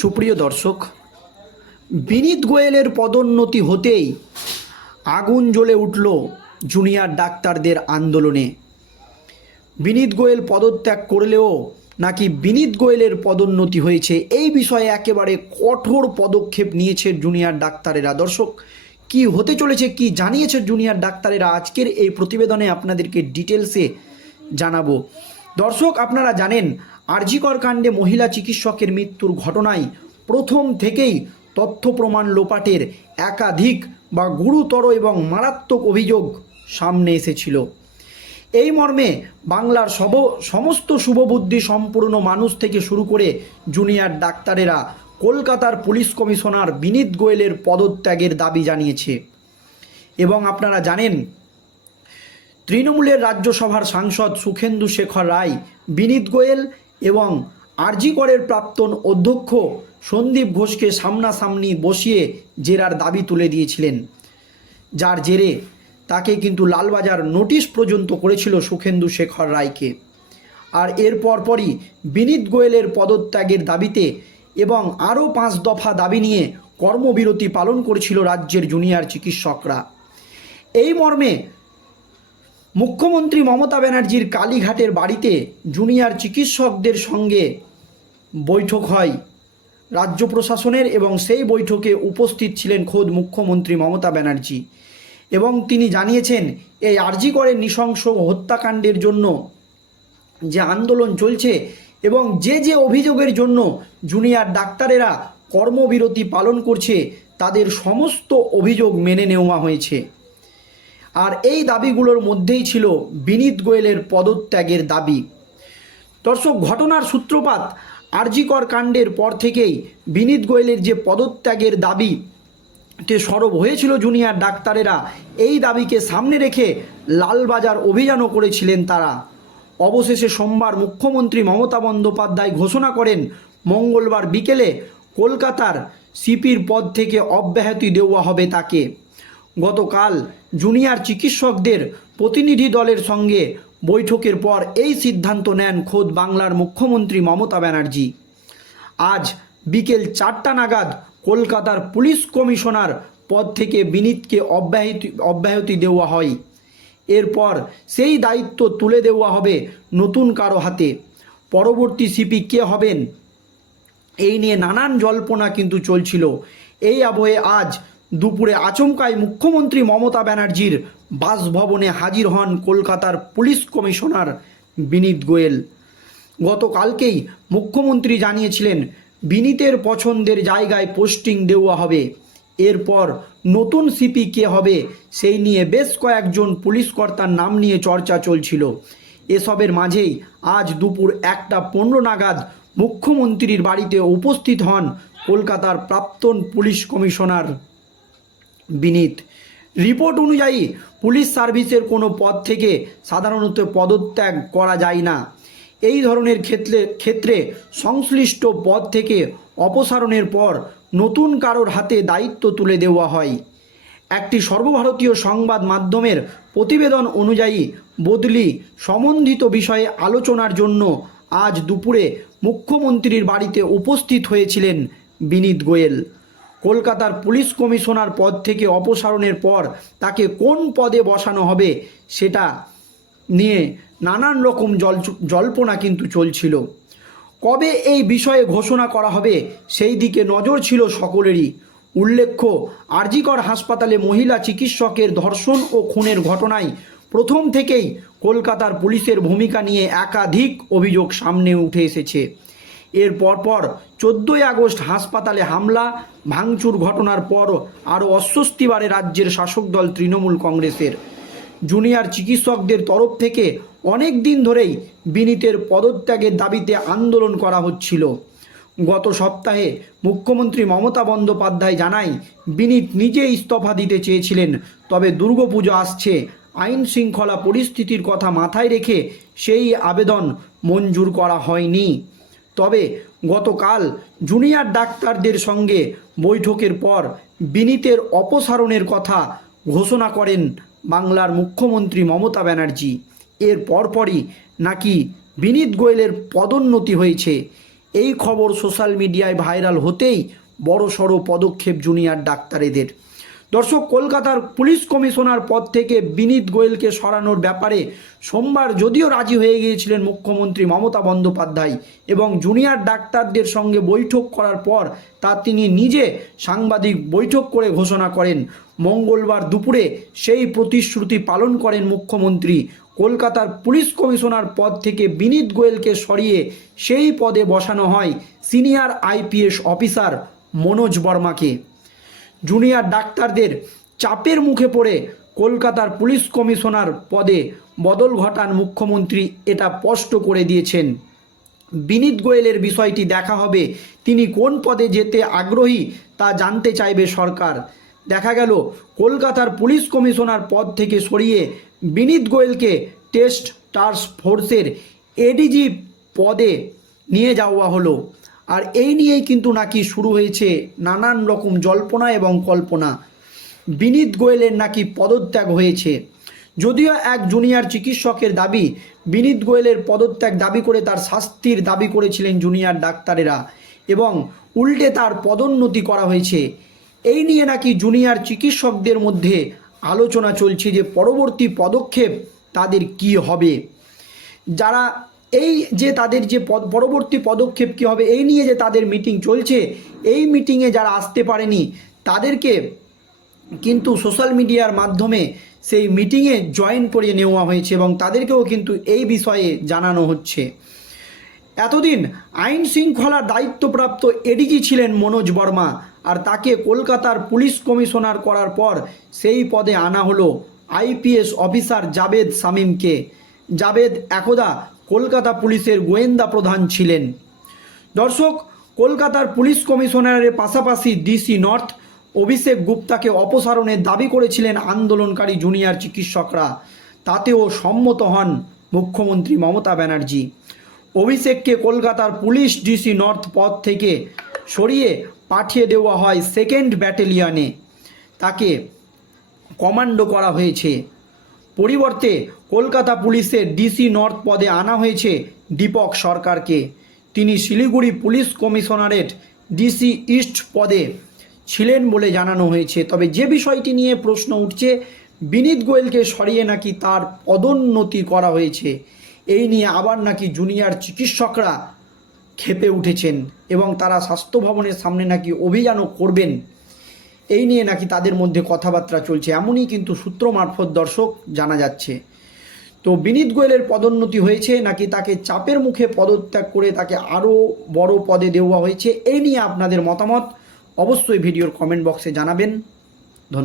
সুপ্রিয় দর্শক, বিনীত গোয়েলের পদোন্নতি হতেই আগুন জ্বলে উঠল জুনিয়র ডাক্তারদের আন্দোলনে। বিনীত গোয়েল পদত্যাগ করলেও নাকি বিনীত গোয়েলের পদোন্নতি হয়েছে, এই বিষয়ে একেবারে কঠোর পদক্ষেপ নিয়েছে জুনিয়র ডাক্তারেরা। দর্শক, কি হতে চলেছে, কি জানিয়েছে জুনিয়র ডাক্তারেরা? আজকের এই প্রতিবেদনে আপনাদেরকে ডিটেলসে জানাব। দর্শক, আপনারা জানেন, আরজিকর কাণ্ডে মহিলা চিকিৎসকের মৃত্যুর ঘটনায় প্রথম থেকেই তথ্য প্রমাণ লোপাটের একাধিক বা গুরুতর এবং মারাত্মক অভিযোগ সামনে এসেছিল। এই মর্মে বাংলার সব, সমস্ত শুভবুদ্ধি সম্পূর্ণ মানুষ থেকে শুরু করে জুনিয়র ডাক্তারেরা কলকাতার পুলিশ কমিশনার বিনীত গোয়েলের পদত্যাগের দাবি জানিয়েছে। এবং আপনারা জানেন তৃণমূলের রাজ্যসভার সাংসদ সুখেন্দু শেখর রায়, বিনীত গোয়েল এবং আরজি করের প্রাক্তন অধ্যক্ষ সন্দীপ ঘোষকে সামনাসামনি বসিয়ে জেরার দাবি তুলে দিয়েছিলেন। যার জেরে তাকে কিন্তু লালবাজার নোটিশ পর্যন্ত করেছিল সুখেন্দু শেখর রায়কে। আর এর পরপরই বিনীত গোয়েলের পদত্যাগের দাবিতে এবং আরও পাঁচ দফা দাবি নিয়ে কর্মবিরতি পালন করেছিল রাজ্যের জুনিয়র চিকিৎসকরা। এই মর্মে মুখ্যমন্ত্রী মমতা ব্যানার্জির কালীঘাটের বাড়িতে জুনিয়র চিকিৎসকদের সঙ্গে বৈঠক হয়। রাজ্য প্রশাসনের এবং সেই বৈঠকে উপস্থিত ছিলেন খোদ মুখ্যমন্ত্রী মমতা ব্যানার্জি এবং তিনি জানিয়েছেন, এই আরজি করে নৃশংস হত্যাকাণ্ডের জন্য যে আন্দোলন চলছে এবং যে যে অভিযোগের জন্য জুনিয়র ডাক্তারেরা কর্মবিরতি পালন করছে, তাদের সমস্ত অভিযোগ মেনে নেওয়া হয়েছে। আর এই দাবিগুলোর মধ্যেই ছিল বিনীত গোয়েলের পদত্যাগের দাবি। দর্শক, ঘটনার সূত্রপাত আরজিকর কাণ্ডের পর থেকেই বিনীত গোয়েলের যে পদত্যাগের দাবি, তে সরব হয়েছিল জুনিয়র ডাক্তারেরা। এই দাবিকে সামনে রেখে লালবাজার অভিযানও করেছিলেন তারা। অবশেষে সোমবার মুখ্যমন্ত্রী মমতা বন্দ্যোপাধ্যায় ঘোষণা করেন, মঙ্গলবার বিকেলে কলকাতার সিপির পদ থেকে অব্যাহতি দেওয়া হবে তাকে। গতকাল জুনিয়র চিকিৎসকদের প্রতিনিধি দলের সঙ্গে বৈঠকের পর এই সিদ্ধান্ত নেন খোদ বাংলার মুখ্যমন্ত্রী মমতা ব্যানার্জি। আজ বিকেল চারটা নাগাদ কলকাতার পুলিশ কমিশনার পদ থেকে বিনীতকে অব্যাহতি অব্যাহতি দেওয়া হয়। এরপর সেই দায়িত্ব তুলে দেওয়া হবে নতুন কারও হাতে। পরবর্তী সিপি কে হবেন? এই নিয়ে নানান জল্পনা কিন্তু চলছিল। এই আবহে আজ দুপুরে আচমকায় মুখ্যমন্ত্রী মমতা ব্যানার্জির বাসভবনে হাজির হন কলকাতার পুলিশ কমিশনার বিনীত গোয়েল। গতকালকেই মুখ্যমন্ত্রী জানিয়েছিলেন, বিনীতের পছন্দের জায়গায় পোস্টিং দেওয়া হবে। এরপর নতুন সিপি কে হবে, সেই নিয়ে বেশ কয়েকজন পুলিশ কর্তার নাম নিয়ে চর্চা চলছিল। এসবের মাঝেই আজ দুপুর একটা পনেরো নাগাদ মুখ্যমন্ত্রীর বাড়িতে উপস্থিত হন কলকাতার প্রাক্তন পুলিশ কমিশনার বিনীত। রিপোর্ট অনুযায়ী পুলিশ সার্ভিসের কোনো পদ থেকে সাধারণত পদত্যাগ করা যায় না। এই ধরনের ক্ষেত্রে ক্ষেত্রে সংশ্লিষ্ট পদ থেকে অপসারণের পর নতুন কারোর হাতে দায়িত্ব তুলে দেওয়া হয়। একটি সর্বভারতীয় সংবাদ মাধ্যমের প্রতিবেদন অনুযায়ী বদলি সম্বন্ধিত বিষয়ে আলোচনার জন্য আজ দুপুরে মুখ্যমন্ত্রীর বাড়িতে উপস্থিত হয়েছিলেন বিনীত গোয়েল। কলকাতার পুলিশ কমিশনার পদ থেকে অপসারণের পর তাকে কোন পদে বসানো হবে সেটা নিয়ে নানান রকম জল জল্পনা কিন্তু চলছিল। কবে এই বিষয়ে ঘোষণা করা হবে সেই দিকে নজর ছিল সকলেরই। উল্লেখ্য, আরজিকর হাসপাতালে মহিলা চিকিৎসকের ধর্ষণ ও খুনের ঘটনায় প্রথম থেকেই কলকাতার পুলিশের ভূমিকা নিয়ে একাধিক অভিযোগ সামনে উঠে এসেছে। এর পরপর চোদ্দোই আগস্ট হাসপাতালে হামলা, ভাঙচুর ঘটনার পর আরও অস্বস্তি বাড়ে রাজ্যের শাসক দল তৃণমূল কংগ্রেসের। জুনিয়র চিকিৎসকদের তরফ থেকে অনেক দিন ধরেই বিনীতের পদত্যাগের দাবিতে আন্দোলন করা হচ্ছিল। গত সপ্তাহে মুখ্যমন্ত্রী মমতা বন্দ্যোপাধ্যায় জানায়, বিনীত নিজে ইস্তফা দিতে চেয়েছিলেন, তবে দুর্গাপুজো আসছে। আইন শৃঙ্খলা পরিস্থিতির কথা মাথায় রেখে সেই আবেদন মঞ্জুর করা হয়নি। তবে গতকাল জুনিয়র ডাক্তারদের সঙ্গে বৈঠকের পর বিনীতের অপসারণের কথা ঘোষণা করেন বাংলার মুখ্যমন্ত্রী মমতা ব্যানার্জি। এর পরপরই নাকি বিনীত গোয়েলের পদোন্নতি হয়েছে। এই খবর সোশ্যাল মিডিয়ায় ভাইরাল হতেই বড় সড়ো পদক্ষেপ জুনিয়র ডাক্তারেদের। দর্শক, কলকাতার পুলিশ কমিশনার পদ থেকে বিনীত গোয়েলকে সরানোর ব্যাপারে সোমবার যদিও রাজি হয়ে গিয়েছিলেন মুখ্যমন্ত্রী মমতা বন্দ্যোপাধ্যায় এবং জুনিয়র ডাক্তারদের সঙ্গে বৈঠক করার পর তা তিনি নিজে সাংবাদিক বৈঠক করে ঘোষণা করেন। মঙ্গলবার দুপুরে সেই প্রতিশ্রুতি পালন করেন মুখ্যমন্ত্রী। কলকাতার পুলিশ কমিশনার পদ থেকে বিনীত গোয়েলকে সরিয়ে সেই পদে বসানো হয় সিনিয়র আইপিএস অফিসার মনোজ বর্মাকে। জুনিয়র ডাক্তারদের চাপের মুখে পড়ে কলকাতার পুলিশ কমিশনার পদে বদল ঘটান মুখ্যমন্ত্রী, এটা স্পষ্ট করে দিয়েছেন। বিনীত গোয়েলের বিষয়টি দেখা হবে, তিনি কোন পদে যেতে আগ্রহী তা জানতে চাইবে সরকার। দেখা গেল, কলকাতার পুলিশ কমিশনার পদ থেকে সরিয়ে বিনীত গোয়েলকে টেস্ট টাস্ক ফোর্সের এডিজি পদে নিয়ে যাওয়া হলো। আর এই নিয়েই কিন্তু নাকি শুরু হয়েছে নানান রকম জল্পনা এবং কল্পনা। বিনীত গোয়েলের নাকি পদত্যাগ হয়েছে। যদিও এক জুনিয়র চিকিৎসকের দাবি, বিনীত গোয়েলের পদত্যাগ দাবি করে তার শাস্তির দাবি করেছিলেন জুনিয়র ডাক্তারেরা এবং উল্টে তার পদোন্নতি করা হয়েছে। এই নিয়ে নাকি জুনিয়র চিকিৎসকদের মধ্যে আলোচনা চলছে যে পরবর্তী পদক্ষেপ তাদের কি হবে? যারা এই যে তাদের যে পদ, পরবর্তী পদক্ষেপ কী হবে, এই নিয়ে যে তাদের মিটিং চলছে, এই মিটিংয়ে যারা আসতে পারেনি, তাদেরকে কিন্তু সোশ্যাল মিডিয়ার মাধ্যমে সেই মিটিংয়ে জয়েন করিয়ে নেওয়া হয়েছে এবং তাদেরকেও কিন্তু এই বিষয়ে জানানো হচ্ছে। এতদিন আইন শৃঙ্খলার দায়িত্বপ্রাপ্ত এডিজি ছিলেন মনোজ বর্মা আর তাকে কলকাতার পুলিশ কমিশনার করার পর সেই পদে আনা হলো আইপিএস অফিসার জাবেদ শামীমকে। জাবেদ একদা কলকাতা পুলিশের গোয়েন্দা প্রধান ছিলেন। দর্শক, কলকাতার পুলিশ কমিশনারের পাশাপাশি ডিসি নর্থ অভিষেক গুপ্তাকে অপসারণের দাবি করেছিলেন আন্দোলনকারী জুনিয়র চিকিৎসকরা। তাতেও সম্মত হন মুখ্যমন্ত্রী মমতা ব্যানার্জি। অভিষেককে কলকাতার পুলিশ ডিসি নর্থ পদ থেকে সরিয়ে পাঠিয়ে দেওয়া হয় সেকেন্ড ব্যাটালিয়নে। তাকে কমান্ডো করা হয়েছে। পরিবর্তে কলকাতা পুলিশের ডিসি নর্থ পদে আনা হয়েছে দীপক সরকারকে। তিনি Siliguri police commissionerate DC east পদে ছিলেন বলে জানানো হয়েছে। তবে যে বিষয়টি নিয়ে প্রশ্ন উঠছে, বিনীত গোয়েলকে সরিয়ে নাকি তার পদোন্নতি করা হয়েছে? এই নিয়ে আবার নাকি জুনিয়র চিকিৎসকরা ক্ষেপে উঠেছেন এবং তারা স্বাস্থ্য ভবনের সামনে নাকি অভিযানও করবেন এই নিয়ে নাকি তাদের মধ্যে কথাবার্তা চলছে। এমনই কিন্তু সূত্র মারফত দর্শক জানা যাচ্ছে। তো বিনীত গোয়েলের পদোন্নতি হয়েছে, নাকি তাকে চাপের মুখে পদত্যাগ করে তাকে আরও বড় পদে দেওয়া হয়েছে এই নিয়ে আপনাদের মতামত অবশ্যই ভিডিওর কমেন্ট বক্সে জানাবেন। ধন্যবাদ।